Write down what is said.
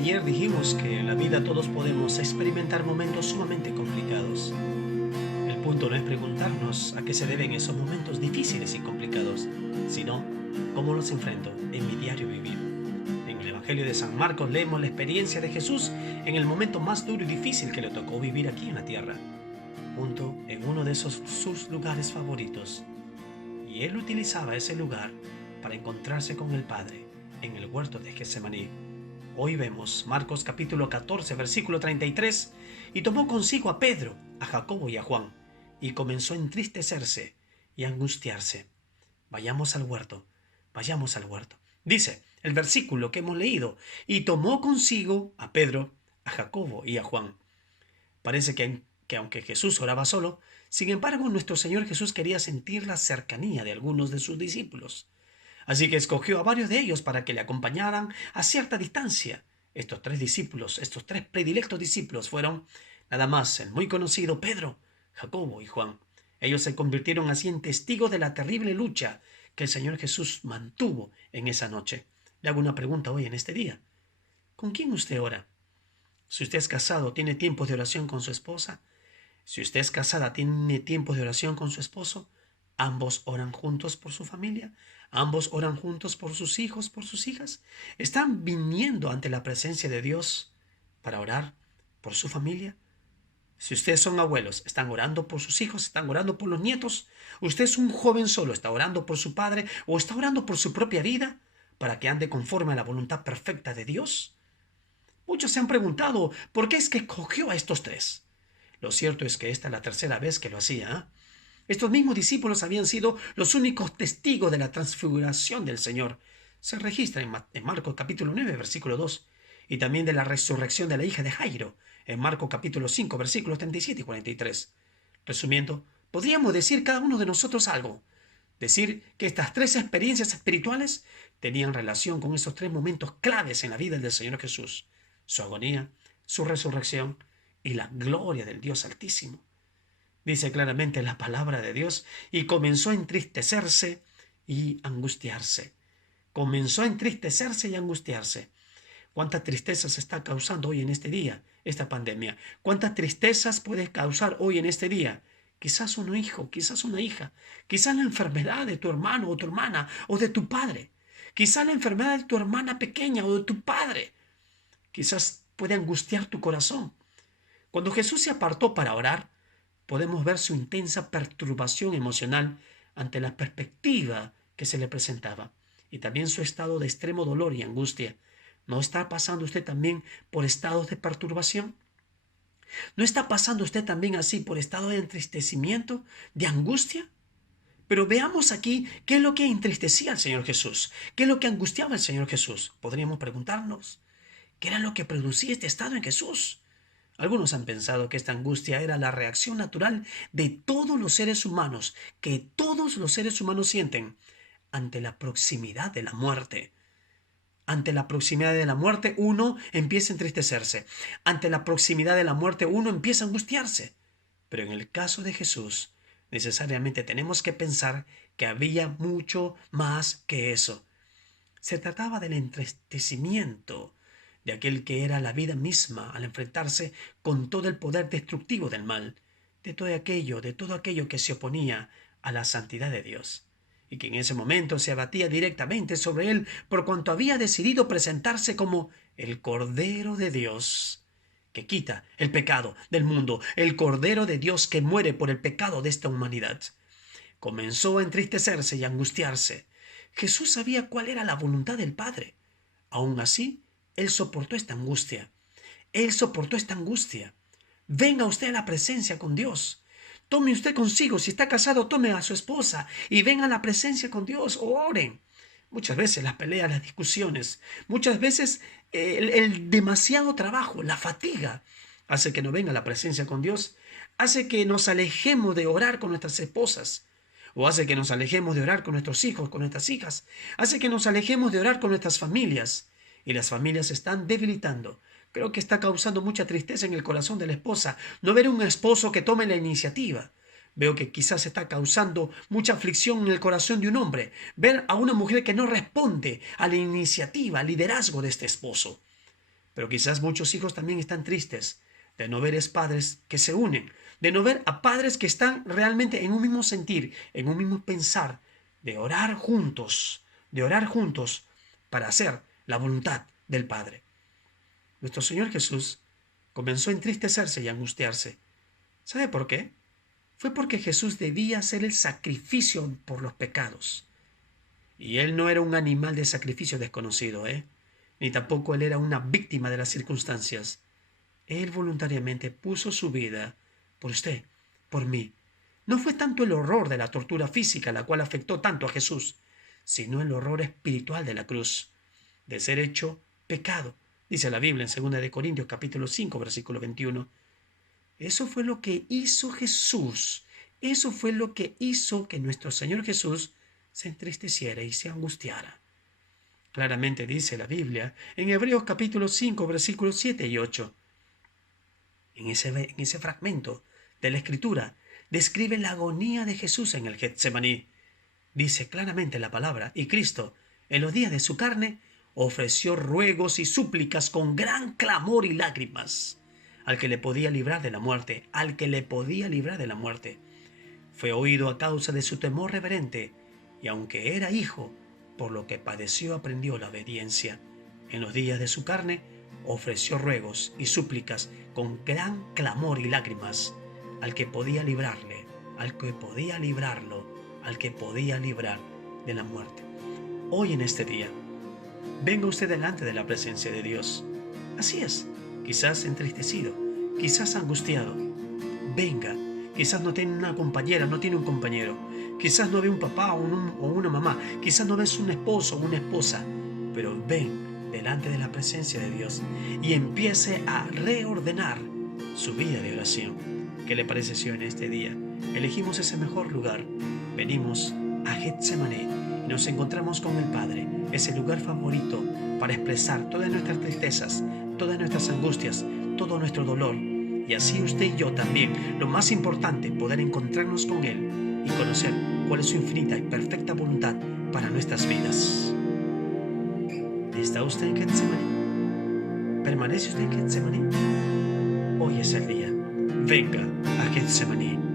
ayer dijimos que en la vida todos podemos experimentar momentos sumamente complicados. El punto no es preguntarnos a qué se deben esos momentos difíciles y complicados, sino cómo los enfrento en mi diario vivir. En el Evangelio de San Marcos leemos la experiencia de Jesús en el momento más duro y difícil que le tocó vivir aquí en la tierra, junto en uno de sus lugares favoritos. Y él utilizaba ese lugar para encontrarse con el Padre en el huerto de Getsemaní. Hoy vemos Marcos capítulo 14, versículo 33, y tomó consigo a Pedro, a Jacobo y a Juan, y comenzó a entristecerse y a angustiarse. Vayamos al huerto, vayamos al huerto. Dice el versículo que hemos leído, y tomó consigo a Pedro, a Jacobo y a Juan. Parece que aunque Jesús oraba solo, sin embargo nuestro Señor Jesús quería sentir la cercanía de algunos de sus discípulos. Así que escogió a varios de ellos para que le acompañaran a cierta distancia. Estos tres discípulos, estos tres predilectos discípulos fueron nada más el muy conocido Pedro, Jacobo y Juan. Ellos se convirtieron así en testigos de la terrible lucha que el Señor Jesús mantuvo en esa noche. Le hago una pregunta hoy en este día. ¿Con quién usted ora? Si usted es casado, ¿tiene tiempos de oración con su esposa? Si usted es casada, ¿tiene tiempos de oración con su esposo? ¿Ambos oran juntos por su familia? ¿Ambos oran juntos por sus hijos, por sus hijas? ¿Están viniendo ante la presencia de Dios para orar por su familia? Si ustedes son abuelos, ¿están orando por sus hijos? ¿Están orando por los nietos? ¿Usted es un joven solo? ¿Está orando por su padre o está orando por su propia vida para que ande conforme a la voluntad perfecta de Dios? Muchos se han preguntado por qué es que escogió a estos tres. Lo cierto es que esta es la tercera vez que lo hacía. Estos mismos discípulos habían sido los únicos testigos de la transfiguración del Señor. Se registra en Marcos capítulo 9, versículo 2, y también de la resurrección de la hija de Jairo, en Marcos capítulo 5, versículos 37 y 43. Resumiendo, podríamos decir cada uno de nosotros algo. Decir que estas tres experiencias espirituales tenían relación con esos tres momentos claves en la vida del Señor Jesús: su agonía, su resurrección y la gloria del Dios Altísimo. Dice claramente la palabra de Dios, y comenzó a entristecerse y angustiarse. Comenzó a entristecerse y angustiarse. ¿Cuántas tristezas está causando hoy en este día esta pandemia? ¿Cuántas tristezas puede causar hoy en este día? Quizás un hijo, quizás una hija, quizás la enfermedad de tu hermano o tu hermana o de tu padre, quizás la enfermedad de tu hermana pequeña o de tu padre. Quizás puede angustiar tu corazón. Cuando Jesús se apartó para orar, podemos ver su intensa perturbación emocional ante la perspectiva que se le presentaba y también su estado de extremo dolor y angustia. ¿No está pasando usted también por estados de perturbación? ¿No está pasando usted también así por estado de entristecimiento, de angustia? Pero veamos aquí qué es lo que entristecía al Señor Jesús, qué es lo que angustiaba al Señor Jesús. Podríamos preguntarnos, ¿qué era lo que producía este estado en Jesús? Algunos han pensado que esta angustia era la reacción natural de todos los seres humanos, que todos los seres humanos sienten ante la proximidad de la muerte. Ante la proximidad de la muerte uno empieza a entristecerse. Ante la proximidad de la muerte uno empieza a angustiarse. Pero en el caso de Jesús, necesariamente tenemos que pensar que había mucho más que eso. Se trataba del entristecimiento de aquel que era la vida misma al enfrentarse con todo el poder destructivo del mal, de todo aquello que se oponía a la santidad de Dios, y que en ese momento se abatía directamente sobre él por cuanto había decidido presentarse como el Cordero de Dios, que quita el pecado del mundo, el Cordero de Dios que muere por el pecado de esta humanidad. Comenzó a entristecerse y a angustiarse. Jesús sabía cuál era la voluntad del Padre. Aún así, él soportó esta angustia. Él soportó esta angustia. Venga usted a la presencia con Dios. Tome usted consigo, si está casado, tome a su esposa y venga a la presencia con Dios. Oren. Muchas veces las peleas, las discusiones, muchas veces el demasiado trabajo, la fatiga, hace que no venga a la presencia con Dios, hace que nos alejemos de orar con nuestras esposas, o hace que nos alejemos de orar con nuestros hijos, con nuestras hijas, hace que nos alejemos de orar con nuestras familias, y las familias se están debilitando. Creo que está causando mucha tristeza en el corazón de la esposa no ver un esposo que tome la iniciativa. Veo que quizás está causando mucha aflicción en el corazón de un hombre ver a una mujer que no responde a la iniciativa, al liderazgo de este esposo. Pero quizás muchos hijos también están tristes de no ver a padres que se unen, de no ver a padres que están realmente en un mismo sentir, en un mismo pensar, de orar juntos para hacer la voluntad del Padre. Nuestro Señor Jesús comenzó a entristecerse y a angustiarse. ¿Sabe por qué? Fue porque Jesús debía hacer el sacrificio por los pecados. Y Él no era un animal de sacrificio desconocido, ni tampoco Él era una víctima de las circunstancias. Él voluntariamente puso su vida por usted, por mí. No fue tanto el horror de la tortura física la cual afectó tanto a Jesús, sino el horror espiritual de la cruz, de ser hecho pecado. Dice la Biblia en 2 Corintios capítulo 5, versículo 21. Eso fue lo que hizo Jesús. Eso fue lo que hizo que nuestro Señor Jesús se entristeciera y se angustiara. Claramente dice la Biblia en Hebreos capítulo 5, versículos 7 y 8. En ese fragmento de la Escritura describe la agonía de Jesús en el Getsemaní. Dice claramente la palabra, y Cristo, en los días de su carne, ofreció ruegos y súplicas con gran clamor y lágrimas al que le podía librar de la muerte, al que le podía librar de la muerte. Fue oído a causa de su temor reverente, y aunque era hijo, por lo que padeció aprendió la obediencia. En los días de su carne, ofreció ruegos y súplicas con gran clamor y lágrimas al que podía librarle, al que podía librarlo, al que podía librar de la muerte. Hoy en este día, venga usted delante de la presencia de Dios. Así es, quizás entristecido, quizás angustiado. Venga, quizás no tiene una compañera, no tiene un compañero, quizás no ve un papá o una mamá, quizás no ves un esposo o una esposa, pero ven delante de la presencia de Dios y empiece a reordenar su vida de oración. ¿Qué le parece si en este día elegimos ese mejor lugar? Venimos a Getsemaní y nos encontramos con el Padre, ese lugar favorito para expresar todas nuestras tristezas, todas nuestras angustias, todo nuestro dolor. Y así usted y yo también, lo más importante, poder encontrarnos con Él y conocer cuál es su infinita y perfecta voluntad para nuestras vidas. ¿Está usted en Getsemaní? ¿Permanece usted en Getsemaní? Hoy es el día. Venga a Getsemaní.